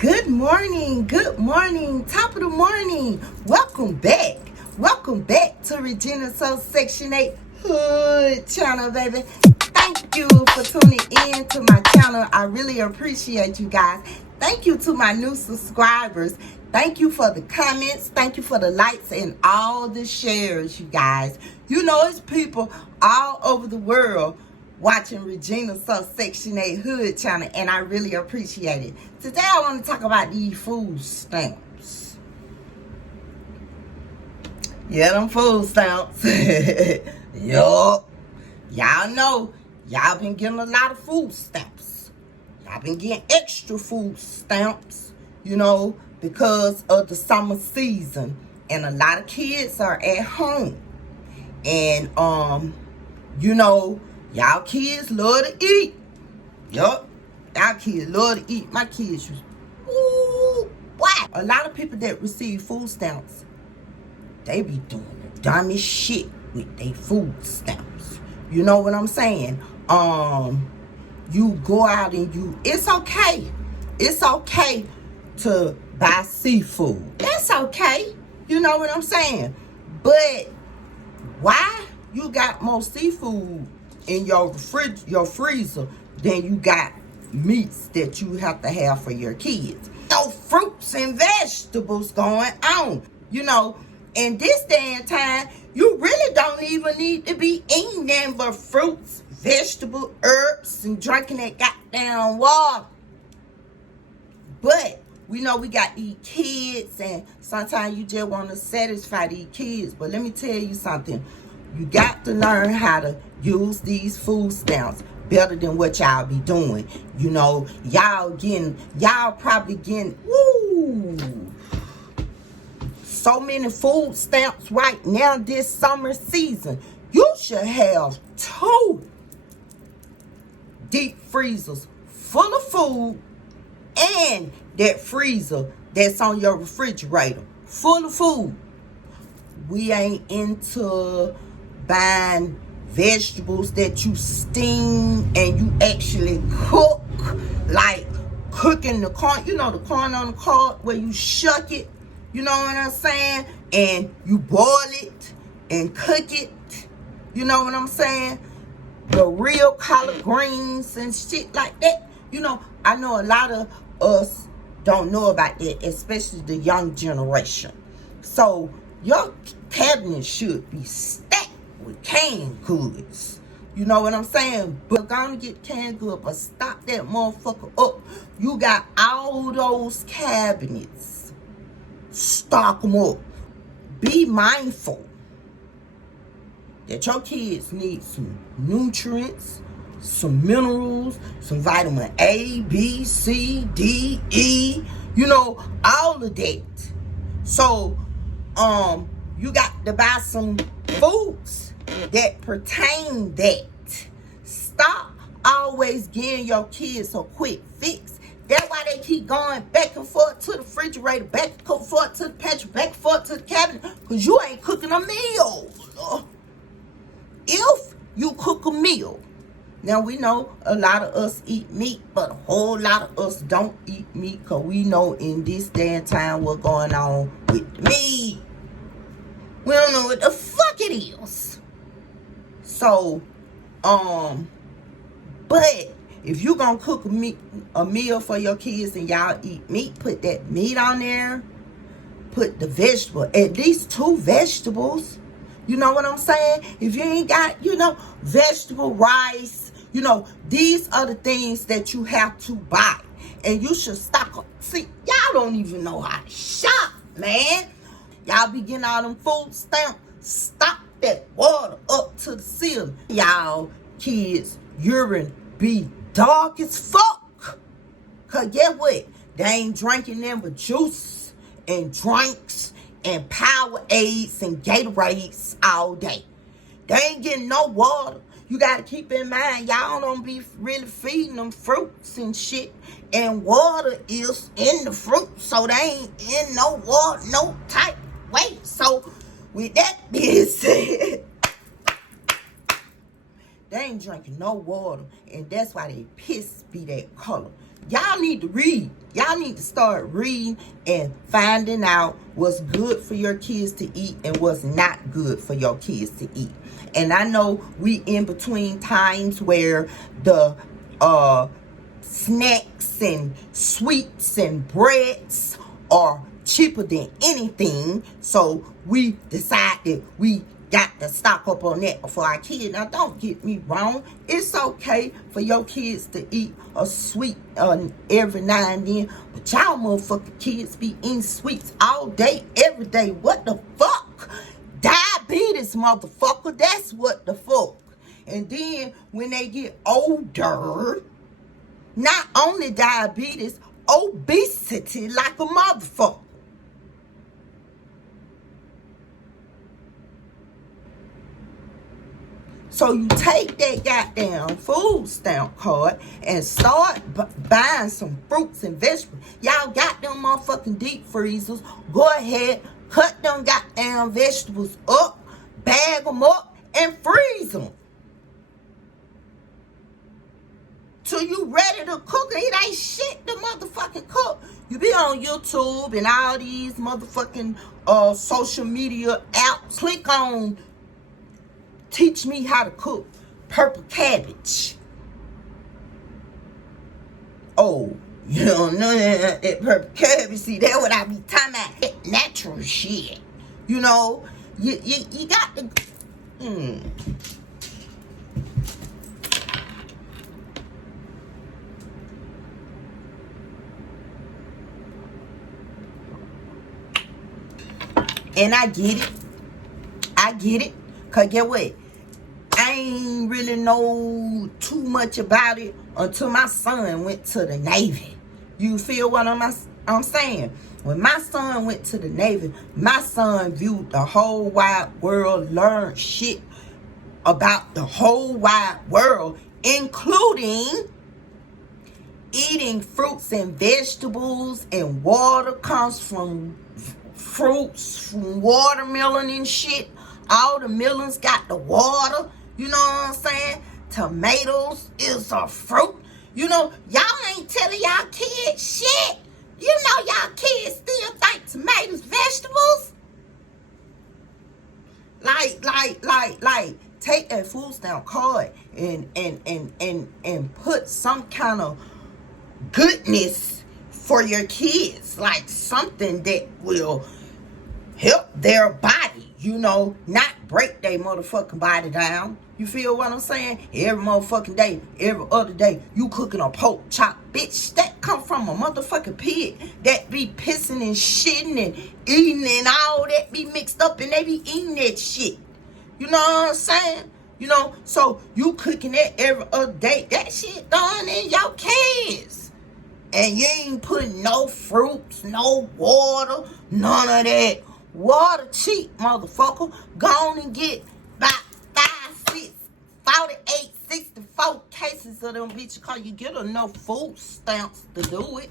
Good morning, top of the morning. Welcome back to Regina Soul Section 8 Hood channel, baby. Thank you for tuning in to my channel. I really appreciate you guys. Thank you to my new subscribers. Thank you for the comments. Thank you for the likes and all the shares, you guys. You know, it's people all over the world watching Regina Soul Section 8 Hood channel, and I really appreciate it. Today I want to talk about these food stamps. Yeah, them food stamps. Yup. Y'all know, y'all been getting a lot of food stamps. Y'all been getting extra food stamps, you know, because of the summer season. And a lot of kids are at home. And, you know, y'all kids love to eat. Yup. Y'all kids love to eat. My kids was, ooh, what? A lot of people that receive food stamps, they be doing the dumbest shit with their food stamps. You know what I'm saying? You go out and it's okay. It's okay to buy seafood. That's okay. You know what I'm saying? But why you got more seafood in your freezer than you got meats that you have to have for your kids? No fruits and vegetables going on. You know, in this day and time, you really don't even need to be eating them but fruits, vegetables, herbs, and drinking that goddamn water. But we know we got these kids, and sometimes you just want to satisfy these kids. But let me tell you something. You got to learn how to use these food stamps better than what y'all be doing. You know, y'all probably getting, so many food stamps right now this summer season. You should have 2 deep freezers full of food and that freezer that's on your refrigerator full of food. We ain't into buying vegetables that you steam and you actually cook, like cooking the corn. You know, the corn on the cob where you shuck it. You know what I'm saying? And you boil it and cook it. You know what I'm saying? The real collard greens and shit like that. You know, I know a lot of us don't know about that, especially the young generation. So your cabinet should be stacked with canned goods. You know what I'm saying? But gonna get canned goods, but stop that motherfucker up. You got all those cabinets. Stock them up. Be mindful that your kids need some nutrients, some minerals, some vitamin A, B, C, D, E, you know, all of that. So, you got to buy some foods that pertain that. Stop always giving your kids a quick fix. That's why they keep going back and forth to the refrigerator, back and forth to the pantry, back and forth to the cabinet, because you ain't cooking a meal. If you cook a meal, now we know a lot of us eat meat, but a whole lot of us don't eat meat, because we know in this day and time what's going on with the meat. We don't know what the fuck it is. So, but if you gonna cook a meal for your kids and y'all eat meat, put that meat on there. Put the vegetable, at least 2 vegetables. You know what I'm saying? If you ain't got, you know, vegetable, rice, you know, these are the things that you have to buy. And you should stock up. See, y'all don't even know how to shop, man. Y'all be getting all them food stamps. Stop that water up to the ceiling. Y'all kids' urine be dark as fuck. Cause get what? They ain't drinking them but juice and drinks and Powerades and Gatorades all day. They ain't getting no water. You gotta keep in mind, y'all don't be really feeding them fruits and shit. And water is in the fruit, so they ain't in no water, no type way. So with that being said, they ain't drinking no water, and that's why they piss be that color. Y'all need to read. Y'all need to start reading and finding out what's good for your kids to eat and what's not good for your kids to eat. And I know we in between times where the snacks and sweets and breads are cheaper than anything. So we decided we got to stock up on that for our kids. Now, don't get me wrong. It's okay for your kids to eat a sweet every now and then. But y'all motherfucking kids be eating sweets all day, every day. What the fuck? Diabetes, motherfucker. That's what the fuck. And then when they get older, not only diabetes, obesity like a motherfucker. So you take that goddamn food stamp card and start buying some fruits and vegetables. Y'all got them motherfucking deep freezers. Go ahead, cut them goddamn vegetables up, bag them up, and freeze them till you ready to cook. It ain't shit to motherfucking cook. You be on YouTube and all these motherfucking social media apps. Click on teach me how to cook purple cabbage. Oh, you don't know that purple cabbage. See, that's what I be talking about. That natural shit. You know, you got to. And I get it. Cause get what? I ain't really know too much about it until my son went to the Navy. You feel what I'm saying? When my son went to the Navy, my son viewed the whole wide world, learned shit about the whole wide world, including eating fruits and vegetables, and water comes from fruits, from watermelon and shit. All the melons got the water. You know what I'm saying? Tomatoes is a fruit. You know, y'all ain't telling y'all kids shit. You know y'all kids still think tomatoes vegetables. Like, take that food stamp card and put some kind of goodness for your kids. Like something that will help their body, you know, not break their motherfucking body down. You feel what I'm saying? Every motherfucking day, every other day, you cooking a pork chop. Bitch, that come from a motherfucking pig that be pissing and shitting and eating and all that be mixed up and they be eating that shit. You know what I'm saying? You know, so you cooking that every other day. That shit done in your kids. And you ain't putting no fruits, no water, none of that. Water cheap, motherfucker. Go on and get about 5, 6, 48, 64 cases of them bitches because you get enough food stamps to do it.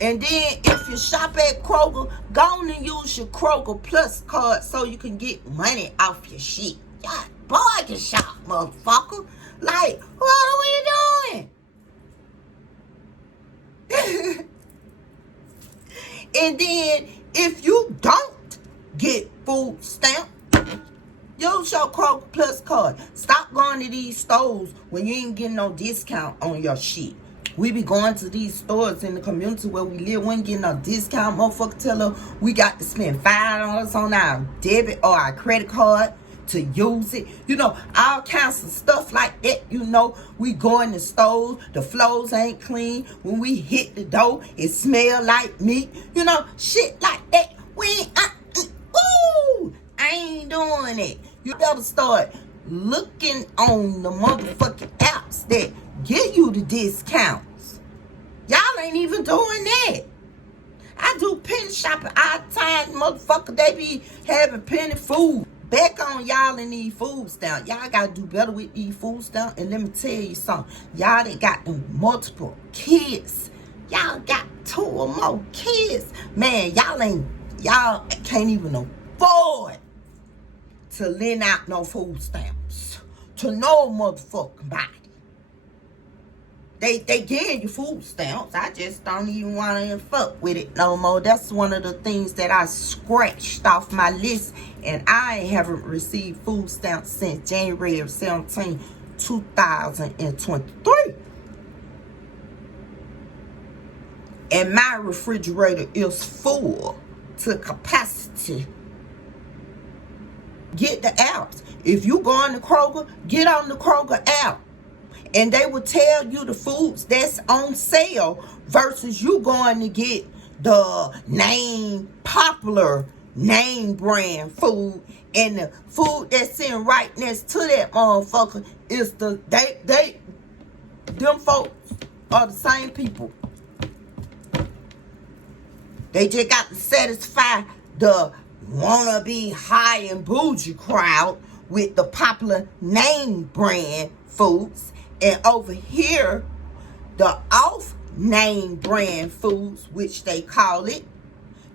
And then if you shop at Kroger, go on and use your Kroger Plus card so you can get money off your shit. God, bargain shop, motherfucker. Like, what are we doing? And then if you don't get food stamp, use your Kroger Plus card. Stop going to these stores when you ain't getting no discount on your shit. We be going to these stores in the community where we live. We ain't getting no discount. Motherfucker tell us we got to spend $5 on our debit or our credit card to use it. You know, all kinds of stuff like that. You know, we go in the stores, the floors ain't clean. When we hit the door, it smell like meat. You know, shit like that. We ain't, I ain't doing it. You better start looking on the motherfucking apps that give you the discounts. Y'all ain't even doing that. I do penny shopping all the time, motherfucker. They be having penny food. Back on y'all in these food stamps. Y'all gotta do better with these food stamps. And let me tell you something. Y'all that got them multiple kids. Y'all got 2 or more kids. Man, y'all can't even afford to lend out no food stamps to no motherfucking body. They give you food stamps. I just don't even want to fuck with it no more. That's one of the things that I scratched off my list. And I haven't received food stamps since January of 17, 2023. And my refrigerator is full to capacity. Get the apps. If you go on the Kroger, get on the Kroger app. And they will tell you the foods that's on sale versus you going to get the popular name brand food. And the food that's sitting right next to that motherfucker is them folks are the same people. They just got to satisfy the wannabe high and bougie crowd with the popular name brand foods. And over here, the off-name brand foods, which they call it,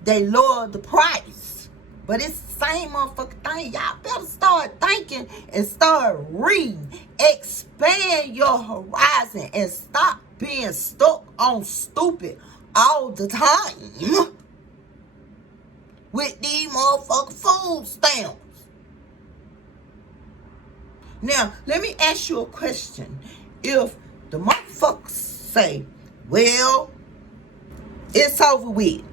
they lower the price. But it's the same motherfucking thing. Y'all better start thinking and start reading. Expand your horizon and stop being stuck on stupid all the time with these motherfucking food stamps. Now, let me ask you a question. If the motherfuckers say, well, it's over with.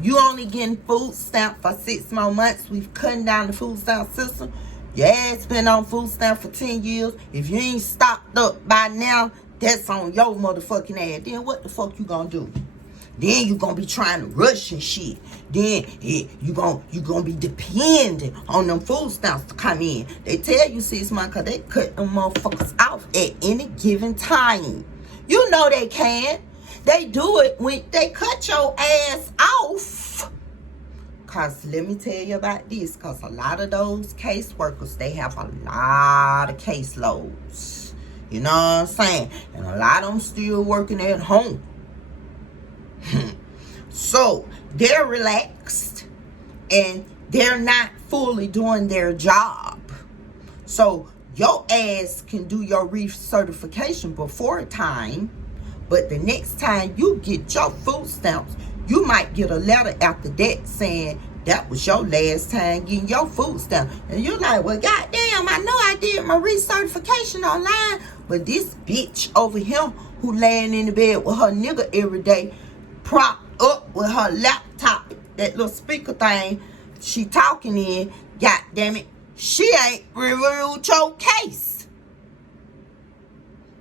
You only getting food stamp for 6 more months. We've cutting down the food stamp system. Your ass been on food stamp for 10 years. If you ain't stocked up by now, that's on your motherfucking ass. Then what the fuck you gonna do? Then you gonna be trying to rush and shit. Then you gonna be dependent on them food stamps to come in. They tell you 6 months because they cut them motherfuckers off at any given time. You know they can. They do it when they cut your ass off. Because let me tell you about this. Because a lot of those caseworkers, they have a lot of caseloads. You know what I'm saying? And a lot of them still working at home. So they're relaxed and they're not fully doing their job. So your ass can do your recertification before time, but the next time you get your food stamps, you might get a letter after that saying that was your last time getting your food stamp. And you're like, well, goddamn, I know I did my recertification online, but this bitch over here who laying in the bed with her nigga every day, propped up with her laptop, that little speaker thing she talking in, goddamn it, she ain't reviewed your case.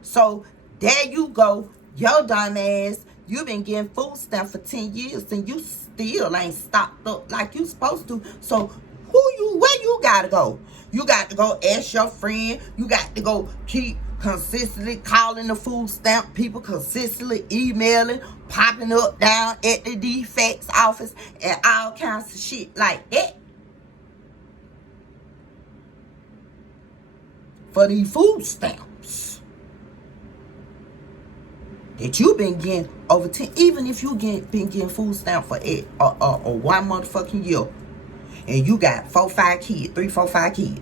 So there you go, your dumb ass, you been getting food stamps for 10 years and you still ain't stocked up like you supposed to. So where you gotta go? You got to go ask your friend. You got to go keep consistently calling the food stamp people, consistently emailing, popping up down at the defects office and all kinds of shit like that. For these food stamps that you've been getting over 10, even if you been getting food stamp for a 1 motherfucking year, and you got 4, 5 kids, 3, 4, 5 kids,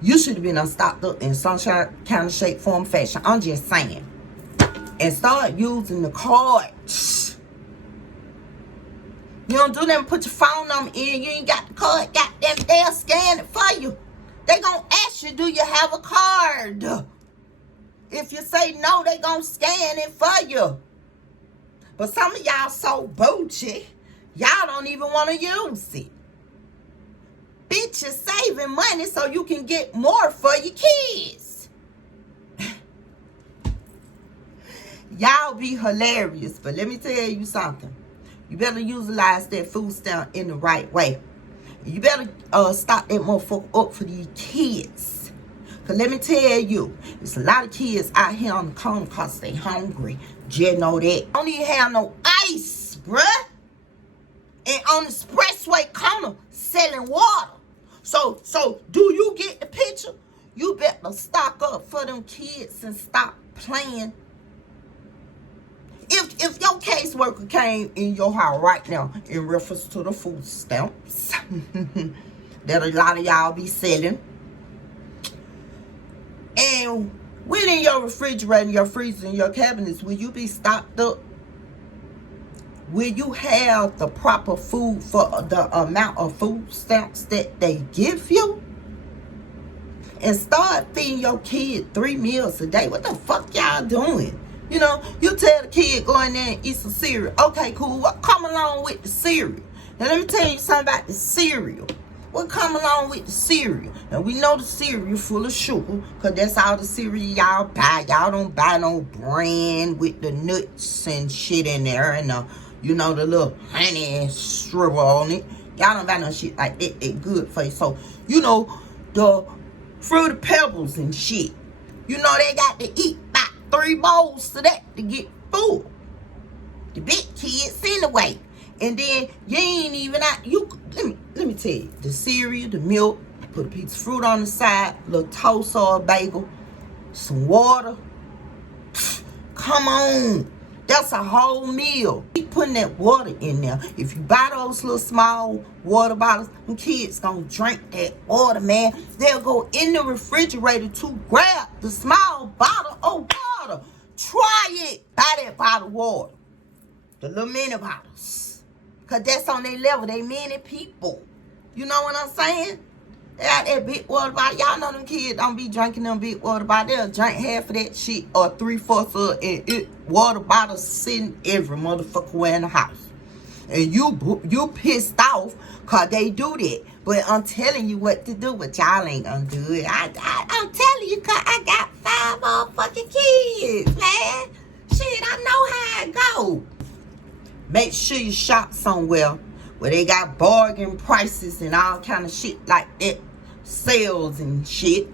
you should have been stocked up in some kind of shape, form, fashion. I'm just saying. And start using the cards. You don't do that and put your phone number in. You ain't got the card. Goddamn, they'll scan it for you. They gonna ask you, do you have a card? If you say no, they gonna scan it for you. But some of y'all so bougie, y'all don't even want to use it. Bitch, you're saving money so you can get more for your kids. Y'all be hilarious, but let me tell you something. You better utilize that food stamp in the right way. You better stock that motherfucker up for these kids. Because let me tell you, there's a lot of kids out here on the corner because they hungry. Just know that. Don't even have no ice, bruh. And on the expressway corner selling water. So do you get the picture? You better stock up for them kids and stop playing. If your caseworker came in your house right now in reference to the food stamps that a lot of y'all be selling, and When in your refrigerator, and your freezer, and your cabinets, will you be stocked up? Will you have the proper food for the amount of food stamps that they give you? And start feeding your kid 3 meals a day. What the fuck y'all doing? You know, you tell the kid go in there and eat some cereal. Okay, cool. What come along with the cereal? Now let me tell you something about the cereal. What come along with the cereal? Now we know the cereal full of sugar, because that's all the cereal y'all buy. Y'all don't buy no brand with the nuts and shit in there and the, you know, the little honey stripper on it. Y'all don't buy no shit like that. It's good for you. So, you know, the Fruity Pebbles and shit. You know, they got to eat about 3 bowls to that to get full. The big kids anyway. And then you ain't even out. Let me tell you, the cereal, the milk, put a piece of fruit on the side, a little toast or a bagel, some water. Come on. That's a whole meal. Keep putting that water in there. If you buy those little small water bottles, them kids gonna drink that water, man. They'll go in the refrigerator to grab the small bottle of water. Try it. Buy that bottle of water. The little mini bottles. Because that's on their level. They many people. You know what I'm saying? They got that big water bottle. Y'all know them kids don't be drinking them big water bottles. They'll drink half of that shit or 3/4 of it. Water bottles sitting every motherfucker way in the house. And you pissed off because they do that. But I'm telling you what to do, but y'all ain't gonna do it. I'm telling you because I got 5 motherfucking kids, man. Shit, I know how it go. Make sure you shop somewhere where they got bargain prices and all kind of shit like that. Sales and shit.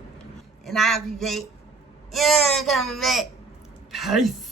And I'll be back. Yeah, coming back. Peace.